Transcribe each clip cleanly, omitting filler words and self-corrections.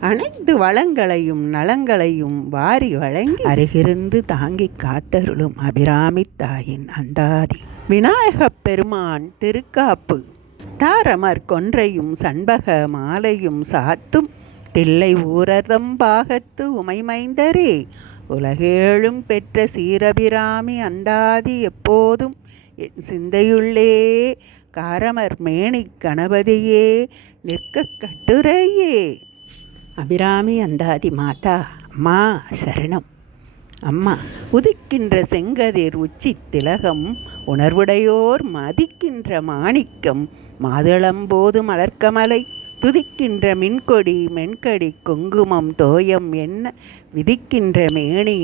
அனைத்து வளங்களையும் நலங்களையும் வாரி வழங்கி அருகிருந்து தாங்கி காத்தருளும் அபிராமி தாயின் அந்தாதி. விநாயகப் பெருமான் திருக்காப்பு. தாரமர் கொன்றையும் சண்பக மாலையும் சாத்தும் தில்லை ஊரதம்பாகத்து உமைமைந்தரே, உலகேழும் பெற்ற சீரபிராமி அந்தாதி எப்போதும் என் சிந்தையுள்ளே, காரமர் மேனி கணபதியே நிற்க கட்டுரையே. அபிராமி அந்தாதி மாதா அம்மா சரணம். அம்மா, உதிக்கின்ற செங்கதிர் உச்சி திலகம், உணர்வுடையோர் மதிக்கின்ற மாணிக்கம், மாதுளம்போது மலர்க்கமலை, துதிக்கின்ற மின்கொடி மென்கடி குங்குமம் தோயம் என்ன விதிக்கின்ற மேனி,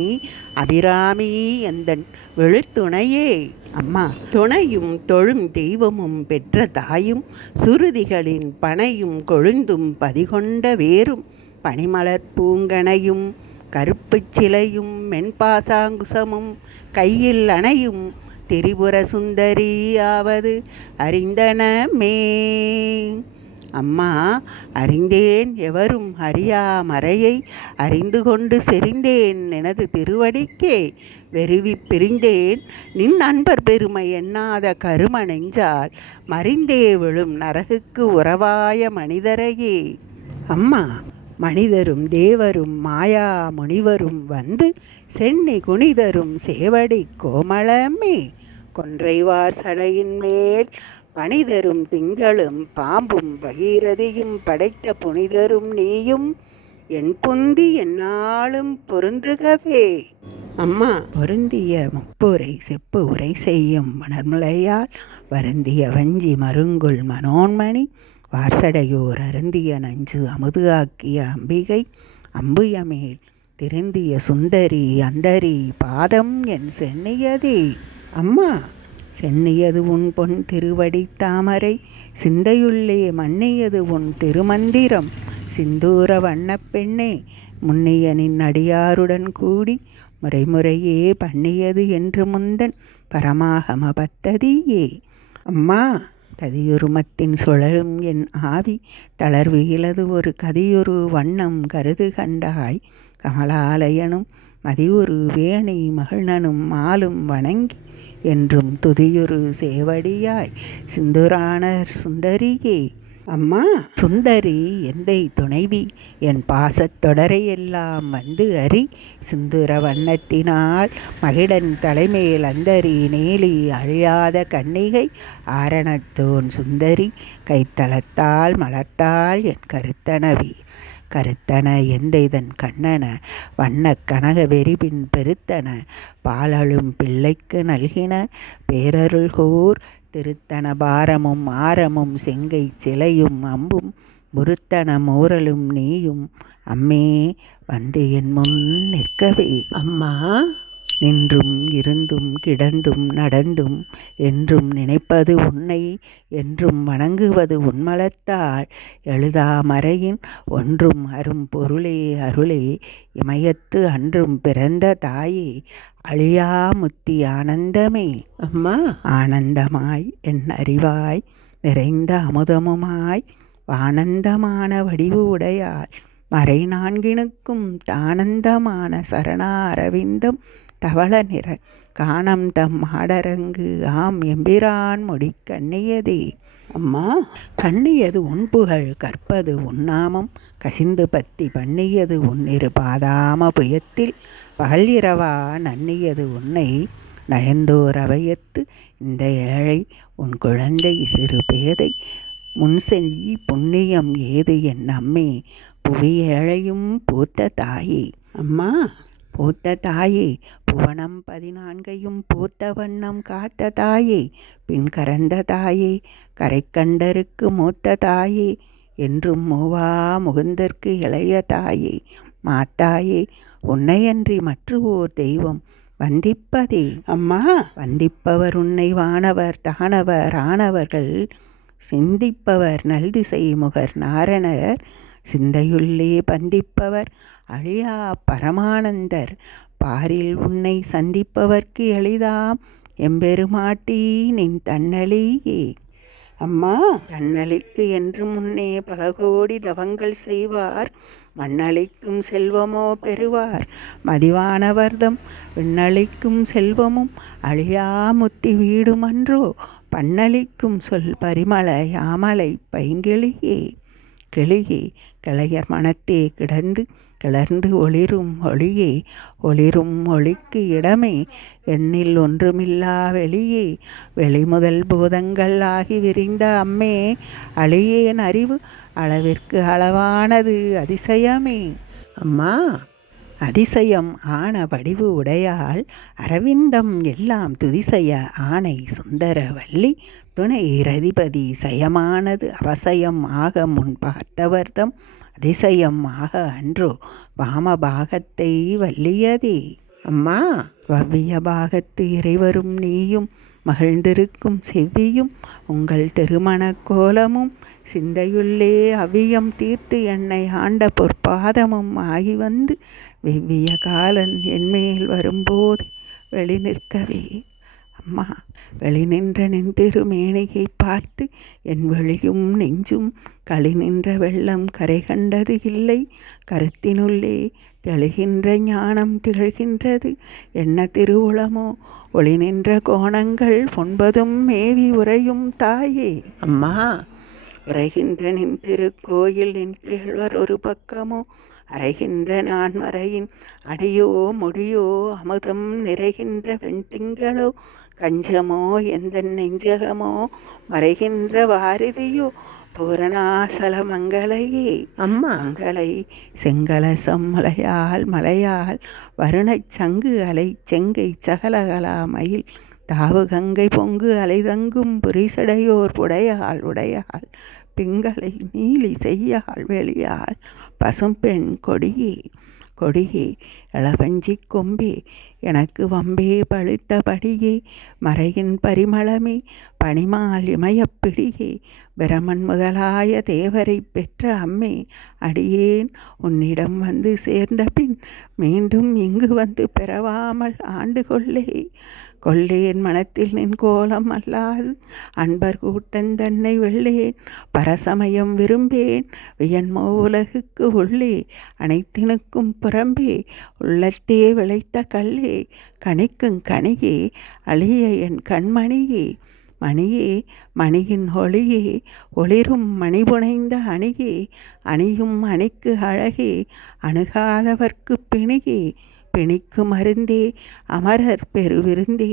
அபிராமி எந்தன் வெளுத்துணையே. அம்மா, துணையும் தொழும் தெய்வமும் பெற்ற தாயும், சுருதிகளின் பனையும் கொழுந்தும் பதிகொண்ட வேரும், பனிமலர் பூங்கனையும் கருப்பு சிலையும் மென்பாசாங்குசமும் கையில் அணையும் திரிபுர சுந்தரியாவது அறிந்தனமே. அம்மா, அறிந்தேன் எவரும் அறியா மறையை, அறிந்து கொண்டு செறிந்தேன் எனது திருவடிக்கே, வெறுவி பிரிந்தேன் நின் அன்பர் பெருமை எண்ணாத கரும நெஞ்சால், மறிந்தே விழும் நரகுக்கு உறவாய மனிதரையே. அம்மா, மனிதரும் தேவரும் மாயா முனிவரும் வந்து சென்னி குனிதரும் சேவடி கோமளமே, கொன்றைவார் சடையின் மேல் பணிதரும் திங்களும் பாம்பும் பகீரதியும் படைத்த புனிதரும் நீயும், என் புந்தி என்னாலும் பொருந்துகவே. அம்மா, பொருந்திய முப்புரை செப்பு உரை செய்யும் வளர்முலையால், வருந்திய வஞ்சி மருங்குல் மனோன்மணி, வார்சடையோர் அருந்திய நஞ்சு அமுது ஆக்கிய அம்பிகை, அம்புயமேல் திருந்திய சுந்தரி அந்தரி பாதம் என் சென்னியதே. அம்மா, சென்னியது உன் பொன் திருவடி தாமரை, சிந்தையுள்ளே மன்னியது உன் திருமந்திரம், சிந்தூர வண்ணப் பெண்ணே முன்னிய நின் அடியாருடன் கூடி, முறைமுறையே பண்ணியது என்று முந்தன் பரமாகம பத்ததியே. அம்மா, கதியுருமத்தின் சுழலும் என் ஆவி தளர்வு இலது ஒரு கதியுரு வண்ணம் கருது கண்டாய், கமலாலயனும் மதியுரு வேணி மகிழ்னனும் மாலும் வணங்கி, என்றும் துதியுரு சேவடியாய் சிந்துராணர் சுந்தரியே. அம்மா, சுந்தரி எந்தை துணைவி என் பாசத்தொடரையெல்லாம் வந்து அறி, சிந்துர வண்ணத்தினால் மகிழன் தலைமேல் அந்தரி நேலி அழியாத கன்னிகை, ஆரணத்தோன் சுந்தரி கைத்தளத்தால் மலர்த்தாள் என் கருத்தனவி, கருத்தன எந்தைதன் கண்ணன வண்ண கனக வெறிபின் பெருத்தன, பாலழும் பிள்ளைக்கு நல்கின பேரருள்கூர் திருத்தன, பாரமும் ஆரமும் செங்கை சிலையும் அம்பும் முருத்தன மூரலும் நீயும், அம்மே வந்து என் முன் நிற்கவே. அம்மா, நின்றும் இருந்தும் கிடந்தும் நடந்தும் என்றும் நினைப்பது உன்னை, என்றும் வணங்குவது உன்மலத்தால், எழுதாமறையின் ஒன்றும் அரும் பொருளே அருளே, இமயத்து அன்றும் பிறந்த தாயே, அழியா முத்தி ஆனந்தமே. அம்மா, ஆனந்தமாய் என் அறிவாய் நிறைந்த அமுதமுமாய், ஆனந்தமான வடிவு உடையாள், மறை நான்கினுக்கும் தானந்தமான சரணா அரவிந்தம் தவள நிற காணம் தம் ஆடரங்கு ஆம் எம்பிரான் முடி கண்ணியதே. அம்மா, கண்ணியது உன் புகழ் கற்பது உன்னாமம், கசிந்து பத்தி பண்ணியது உன்னிரு பாதாம புயத்தில், பகல் இரவா நன்னியது உன்னை நயந்தோர் அவையத்து, இந்த ஏழை உன் குழந்தை சிறு பேதை முன்செய் புண்ணியம் ஏது என் அம்மே, புவி ஏழையும் பூத்த தாயே. அம்மா, பூத்த தாயே, புவனம் 14 பூத்த வண்ணம் காத்த தாயே, பின் கரந்த தாயே, கரை கண்டருக்கு மூத்த தாயே, என்றும் மூவா முகுந்தற்கு இளைய தாயே, மாத்தாயே உன்னையன்றி மற்ற ஓர் தெய்வம் வந்திப்பதே. அம்மா, வந்திப்பவர் உன்னை வானவர் தானவர் ஆனவர்கள், சிந்திப்பவர் நல்திசை முகர் நாரணர், சிந்தையுள்ளே பந்திப்பவர் அழியா பரமானந்தர், பாரில் உன்னை சந்திப்பவர்க்கு எளிதாம் எம்பெருமாட்டி நின் தன்னலியே. அம்மா, தன்னலிக்கு என்று முன்னே பல கோடி தவங்கள் செய்வார், மண்ணளிக்கும் செல்வமோ பெறுவார் மதிவானவர்தம் விண்ணளிக்கும் செல்வமும் அழியா முத்தி வீடுமன்றோ பண்ணளிக்கும் சொல் பரிமள யாமலை பைங்கிளியே கிளியே கிளையர் மனத்தே கிடந்து கிளர்ந்து ஒளிரும் ஒளியே ஒளிரும் ஒளிக்கு இடமே எண்ணில் ஒன்றுமில்லா வெளியே வெளிமுதல் பூதங்கள் ஆகி விரிந்த அம்மே அழியேன் அறிவு அளவிற்கு அளவானது அதிசயமே. அம்மா, அதிசயம் ஆன வடிவு உடையாள் அரவிந்தம் எல்லாம் துதிசய ஆணை சுந்தர வள்ளி துணை ரதிபதி சயமானது அவசயம் ஆக முன் பார்த்தவர்தம் அதிசயம் ஆக அன்றோ வாமபாகத்தை வல்லியதே. அம்மா, வவ்விய பாகத்து இறைவரும் நீயும் மகிழ்ந்திருக்கும் செவ்வியும் உங்கள் திருமண கோலமும் சிந்தையுள்ளே அவியம் தீர்த்து என்னை ஆண்ட பொற்பாதமும் ஆகி வந்து வெவ்விய காலன் என்மேல் வரும்போது வெளி நிற்கவே. அம்மா, வெளி நின்ற நின் திருமேனியை பார்த்து என் வெளியும் நெஞ்சும் களி நின்ற வெள்ளம் கரை கண்டது இல்லை. கருத்தினுள்ளே தெளிகின்ற ஞானம் திகழ்கின்றது என்ன திருவுளமோ ஒளி நின்ற கோணங்கள் ஒன்பதும் மேவி உறையும் தாயே. அம்மா, உரைகின்ற நின் திருக்கோயில் நின் கேழ்வர் ஒரு பக்கமோ அறைகின்ற நான்மறையின் அடியோ முடியோ அமுதம் நிறைகின்ற வெண்திங்களோ கஞ்சமோ எந்த நெஞ்சகமோ மறைகின்ற வாரிதியோ பூரணாசல மங்களையே. அம்மா, மங்களை செங்கலசம் மலையால் மலையால் வருணச் சங்கு அலை செங்கை சகலகலா மயில் தாவு கங்கை பொங்கு அலைதங்கும் புரிசடையோர் உடையாள் உடையாள் பிங்களை நீலி செய்யாள் வெளியாள் பசும்பெண் கொடியே கொடியே இளவஞ்சி கொம்பே எனக்கு வம்பே பழுத்தபடியே மறையின் பரிமளமே பனிமால் இமயப்பிடியே பிரமன் முதலாய தேவரை பெற்ற அம்மே அடியேன் உன்னிடம் வந்து சேர்ந்த பின் மீண்டும் இங்கு வந்து பெறவாமல் ஆண்டு கொள்ளே கொள்ளேன் மனத்தில் நின் கோலம் அல்லாது அன்பர் கூட்டன் தன்னை வெள்ளேன் பரசமயம் விரும்பேன் வியன்மோ உலகுக்கு உள்ளே அனைத்தினுக்கும் புறம்பே உள்ளத்தே விளைத்த கல்லே கணிக்கும் கனியே அழிய என் கண்மணியே மணியே மணியின் ஒளியே ஒளிரும் மணிபுனைந்த அணியே அணியும் அணிக்கு அழகே அணுகாதவர்க்கு பிணியே பிணிக்கு மருந்தே அமரர் பெருவிருந்தே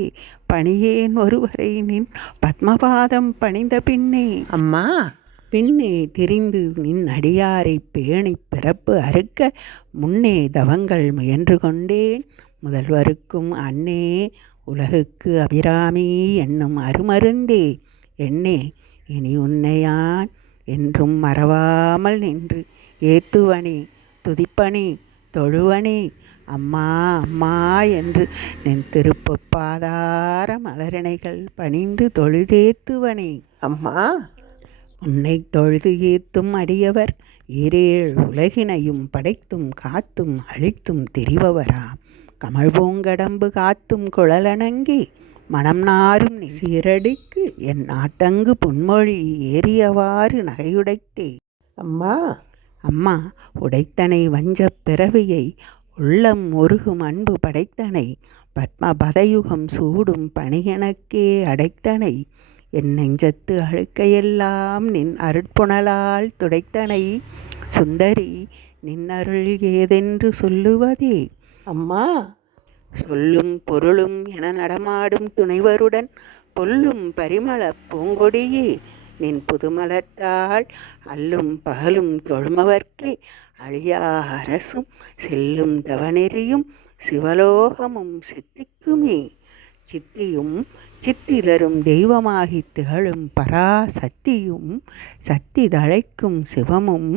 பணியேன் ஒருவரை நின் பத்மபாதம் பணிந்த பின்னே. அம்மா, பின்னே திரிந்து நின் அடியாரை பேணி பிறப்பு அறுக்க முன்னே தவங்கள் முயன்று கொண்டேன் முதல்வருக்கும் அன்னே உலகுக்கு அபிராமி என்னும் அருமருந்தே என்னே இனி உன்னையான் என்றும் மறவாமல் நின்று ஏத்துவனே துதிப்பனே தொழுவனே அம்மா அம்மா என்று நின் திருப்பாதார மலரணைகள் பணிந்து தொழுதேத்துவனே. அம்மா, உன்னை தொழுது ஏத்தும் அடியவர் ஈரேழ் உலகினையும் படைத்தும் காத்தும் அழித்தும் திரிபவராம் கமல் பூங்கடம்பு காத்தும் குழலணங்கி மனம் நாரும் சீரடிக்கு என் நாட்டங்கு புன்மொழி ஏறியவாறு நகையுடைத்தே. அம்மா, அம்மா, உடைத்தனை வஞ்சப் பிறவியை உள்ளம் ஒருகும் அன்பு படைத்தனை பத்ம பதயுகம் சூடும் பணியெனக்கே அடைத்தனை என் நெஞ்சத்து அழுக்கையெல்லாம் நின் அருட்புணலால் துடைத்தனை சுந்தரி நின் அருள் ஏதென்று சொல்லுவதே. அம்மா, சொல்லும் பொருளும் என நடமாடும் துணைவருடன் பொல்லும் பரிமள பூங்கொடியே நின் புதுமலத்தால் அல்லும் பகலும் தொழுமவர்க்கே அழியா அரசும் செல்லும் தவநெறியும் சிவலோகமும் சித்திக்குமே. சித்தியும் சித்தி தரும் தெய்வமாகி திகழும் பராசக்தியும் சக்தி தழைக்கும் சிவமும்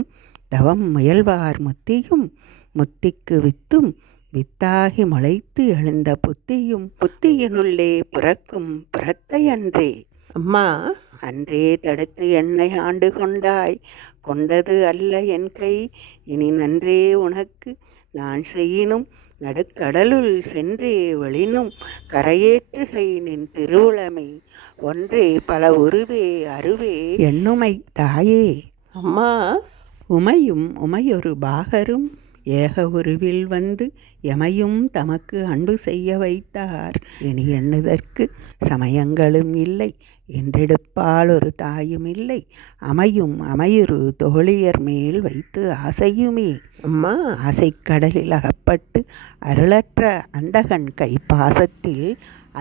தவம் முயல்வார் முத்தியும் முத்திக்கு வித்தும் வித்தாகி முளைத்து எழுந்த புத்தியும் புத்தியினுள்ளே பிறக்கும் புறத்தையன்றே. அம்மா, அன்றே தடுத்து என்னை ஆண்டு கொண்டாய் கொண்டது அல்ல என் கை இனி நன்றே உனக்கு நான் செய்யினும் நடுக்கடலுள் சென்றே வெளினும் கரையேற்றுகை நின் திருவுளமை ஒன்றே பல உருவே அருவே எண்ணுமை தாயே. அம்மா, உமையும் உமையொரு பாகரும் ஏக உருவில் வந்து எமையும் தமக்கு அன்பு செய்ய வைத்தார். இனி எண்ணுதற்கு சமயங்களும் இல்லை, என்றெடுப்பால் ஒரு தாயும் இல்லை, அமையும் அமையுறு தோழியர் மேல் வைத்து ஆசையுமே. அம்மா, ஆசைக்கடலில் அகப்பட்டு அருளற்ற அந்தகன் கைப்பாசத்தில்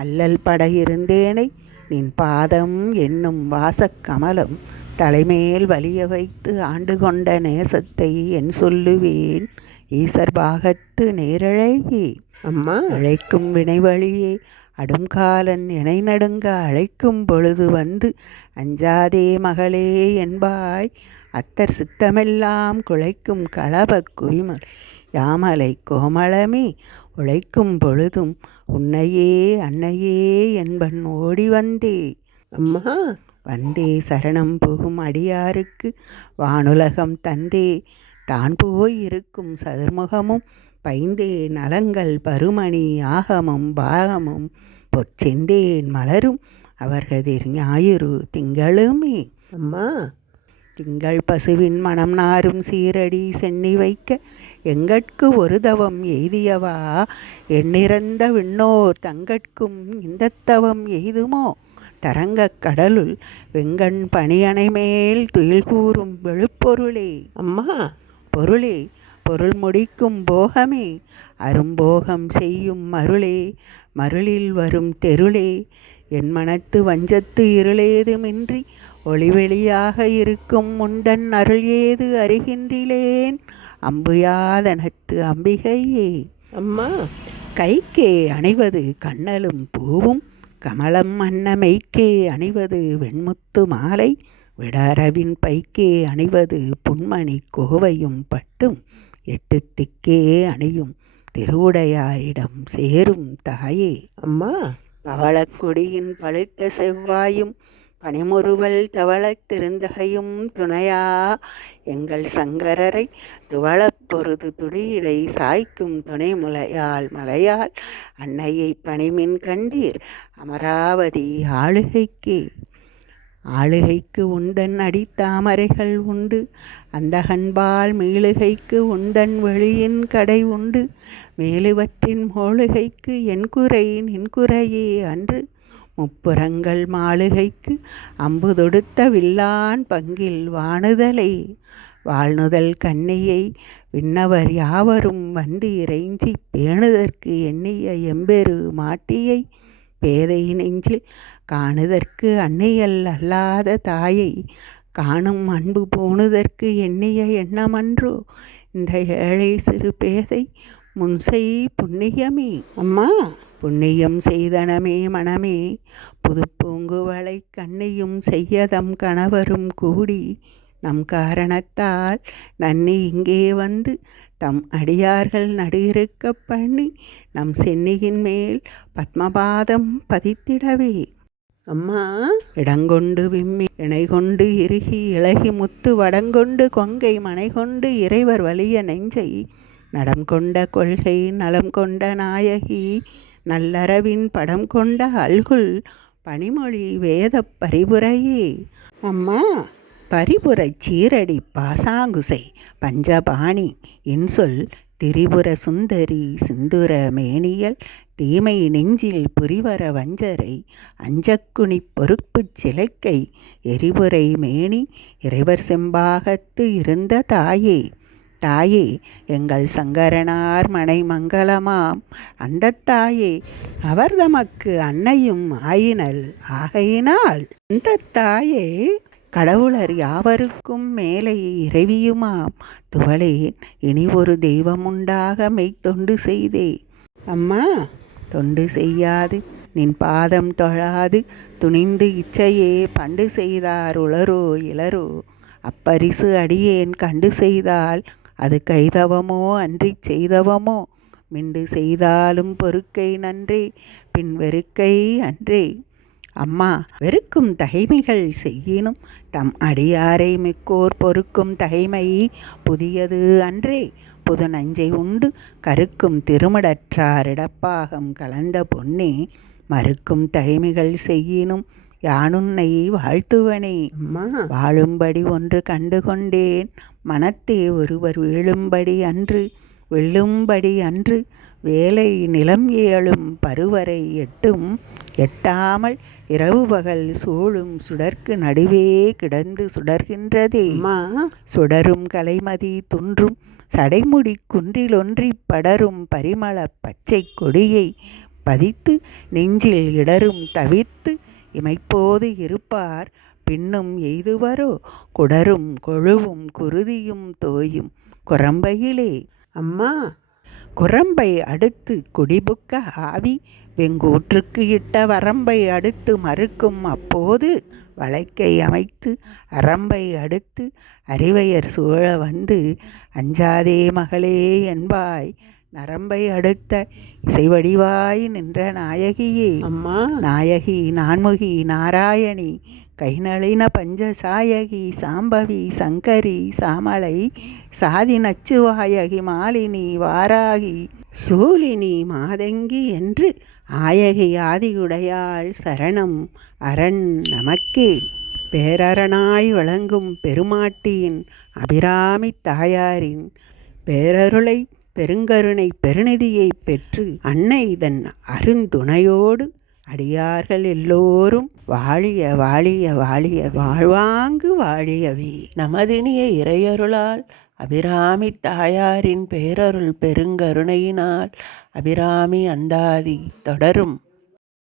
அல்லல் பட இருந்தேனை நின் பாதம் என்னும் வாசக்கமலம் தலைமேல் வலிய வைத்து ஆண்டு கொண்ட நேசத்தை என் சொல்லுவேன் ஈசர் பாகத்து நேரழகி. அம்மா, அழைக்கும் வினைவழியே அடுங்காலன் இணை நடுங்க அழைக்கும் பொழுது வந்து அஞ்சாதே மகளே என்பாய். அத்தர் சித்தமெல்லாம் குழைக்கும் களபக் குவிமல் யாமலை கோமளமே உழைக்கும் பொழுதும் உன்னையே அன்னையே என்பன் ஓடி வந்தே. அம்மா, வந்தே சரணம் புகும் அடியாருக்கு வானுலகம் தந்தே தான் போய் இருக்கும் சதுர்முகமும் பைந்தே நலங்கள் பருமணி ஆகமும் பாகமும் பொற்செந்தேன் மலரும் அவர்கதிர் ஞாயிறு திங்களுமே. அம்மா, திங்கள் பசுவின் மனம் நாரும் சீரடி சென்னி வைக்க எங்கட்கு ஒரு தவம் எய்தியவா எண்ணிறந்த விண்ணோர் தங்கட்கும் இந்த தவம் எய்துமோ. தரங்கக் கடலுள் வெங்கண் பணியணை மேல் துயில் கூறும் வெளுப்பொருளே. அம்மா, பொருளே பொருள் முடிக்கும் போகமே அரும்போகம் செய்யும் மருளே மருளில் வரும் தெருளே என் மனத்து வஞ்சத்து இருளேதுமின்றி ஒளிவெளியாக இருக்கும் முண்டன் அருள் ஏது அறிகின்றிலேன் அம்புயாதனத்து அம்பிகையே. அம்மா, கைக்கே அணிவது கண்ணலும் பூவும் கமலம் அன்னமைக்கே அணிவது வெண்முத்து மாலை விடாரவின் பைக்கே அணிவது புன்மணி கோவையும் பட்டும் எட்டு திக்கே அணியும் திருவுடையாரிடம் சேரும் தாயே. அம்மா, பவளக்கொடியின் பழுத்த செவ்வாயும் பனிமுறுவல் தவளத் திருந்தகையும் துணையா எங்கள் சங்கரரை துவளப் பொருது துடியிடை சாய்க்கும் துணை முலையால் மலையால் அன்னையை பணிமின் கண்டீர் அமராவதி ஆளுகைக்கு உந்தன் அடித்தாமரைகள் உண்டு அந்தகன்பால் மீளுகைக்கு உந்தன் வெளியின் கடை உண்டு மேலுவற்றின் மோளுகைக்கு என் குறை நின் குறையே அன்று முப்புறங்கள் மாளுகைக்கு அம்பு தொடுத்த வில்லான் பங்கில் வாணுதலை வாழ்நுதல் கண்ணியை விண்ணவர் யாவரும் வந்து இறைஞ்சி பேணுதற்கு எண்ணிய எம்பெரு மாட்டியை பேதை நெஞ்சில் காணுதற்கு அன்னையல் அல்லாத தாயை காணும் அன்பு போணுதற்கு எண்ணிய எண்ணமன்றோ இந்த ஏழை சிறு பேதை முன்செய் புண்ணியமே. அம்மா, புண்ணியம் செய்தனமே மனமே புதுப்பூங்குவளை கண்ணியும் செய்யதம் கணவரும் கூடி நம் காரணத்தால் நன்னி இங்கே வந்து தம் அடியார்கள் நடுயிருக்க பண்ணி நம் சென்னியின் மேல் பத்மபாதம் பதித்திடவே. அம்மா, இடங்கொண்டு விம்மி இணை கொண்டு இறுகி இளகி முத்து வடங்கொண்டு கொங்கை மனை கொண்டு இறைவர் வலிய நெஞ்சை நடம் கொண்ட கொள்கை நலம் கொண்ட நாயகி நல்லறவின் படம் கொண்ட அல்குல் பனிமொழி வேத பரிபுரையே. அம்மா, பரிபுரை சீரடி பாசாங்குசை பஞ்சபாணி இன்சொல் திரிபுர சுந்தரி சிந்துர மேனியல் தீமை நெஞ்சில் புரிவர வஞ்சரை அஞ்சக்குனி பொறுப்புச் சிலைக்கை எரிபுரை மேனி இறைவர் செம்பாகத்து இருந்த தாயே. தாயே, எங்கள் சங்கரனார் மனை மங்களமாம் அந்த தாயே அவர் தமக்கு அன்னையும் ஆயினல் ஆகையினால் அந்த தாயே கடவுளர் யாவருக்கும் மேலே இறைவியுமாம் துவளேன் இனி ஒரு தெய்வமுண்டாக மெய்த்தொண்டு செய்தே. அம்மா, தொண்டு செய்யாது நின் பாதம் தொழாது துணிந்து இச்சையே பண்டு செய்தார் உளரோ இளரோ அப்பரிசு அடியேன் கண்டு செய்தால் அது கைதவமோ அன்றி செய்தவமோ மிண்டு செய்தாலும் பொறுக்கை நன்றே பின் வெறுக்கை அன்றே. அம்மா, வெறுக்கும் தகைமைகள் செய்யினும் தம் அடியாரை மிக்கோர் பொறுக்கும் தகைமை புதியது அன்றே புது நஞ்சை உண்டு கருக்கும் திருமடற்றார் இடப்பாகம் கலந்த பொன்னே மறுக்கும் தகைமைகள் செய்யினும் யானுன்னை வாழ்த்துவனே. அம்மா, வாழும்படி ஒன்று கண்டு கொண்டேன் மனத்தே ஒருவர் வெல்லும்படி அன்று வேலை நிலம் ஏழும் பருவரை எட்டாமல் இரவு பகல் சூழும் சுடர்க்கு நடுவே கிடந்து சுடர்கின்றதே சுடரும் கலைமதி துன்றும் சடைமுடி குன்றிலொன்றி படரும் பரிமள பச்சை கொடியை பதித்து நெஞ்சில் இடரும் தவிர்த்து இமைப்போது இருப்பார் பின்னும் எய்துவரோ குடரும் கொழுவும் குருதியும் தோயும் குரம்பையிலே. அம்மா, குரம்பை அடுத்து குடிபுக்க ஆவி வெங்கூற்றுக்கு இட்ட வரம்பை அடுத்து மறுக்கும் அப்போது வளைக்கை அமைத்து அரம்பை அடுத்து அறிவையர் சூழ வந்து அஞ்சாதே மகளே என்பாய் நரம்பை அடுத்த இசைவடிவாய் நின்ற நாயகியே. அம்மா, நாயகி நான்முகி நாராயணி கைநளின பஞ்சசாயகி சாம்பவி சங்கரி சாமலை சாதி நச்சுவாயகி மாலினி வாராகி சூலினி மாதங்கி என்று ஆயகி ஆதியுடையாள் சரணம் அரண் நமக்கே. பேரரணாய் விளங்கும் பெருமாட்டியின் அபிராமி தாயாரின் பேரருளை பெருங்கருணை பெருநிதியை பெற்று அன்னை இதன் அருந்துணையோடு அடியார்கள் எல்லோரும் வாழிய வாழிய வாழிய வாழ்வாங்கு வாழியவே. நமதினிய இறையருளால் அபிராமி தாயாரின் பேரருள் பெருங்கருணையினால் அபிராமி அந்தாதி தொடரும்.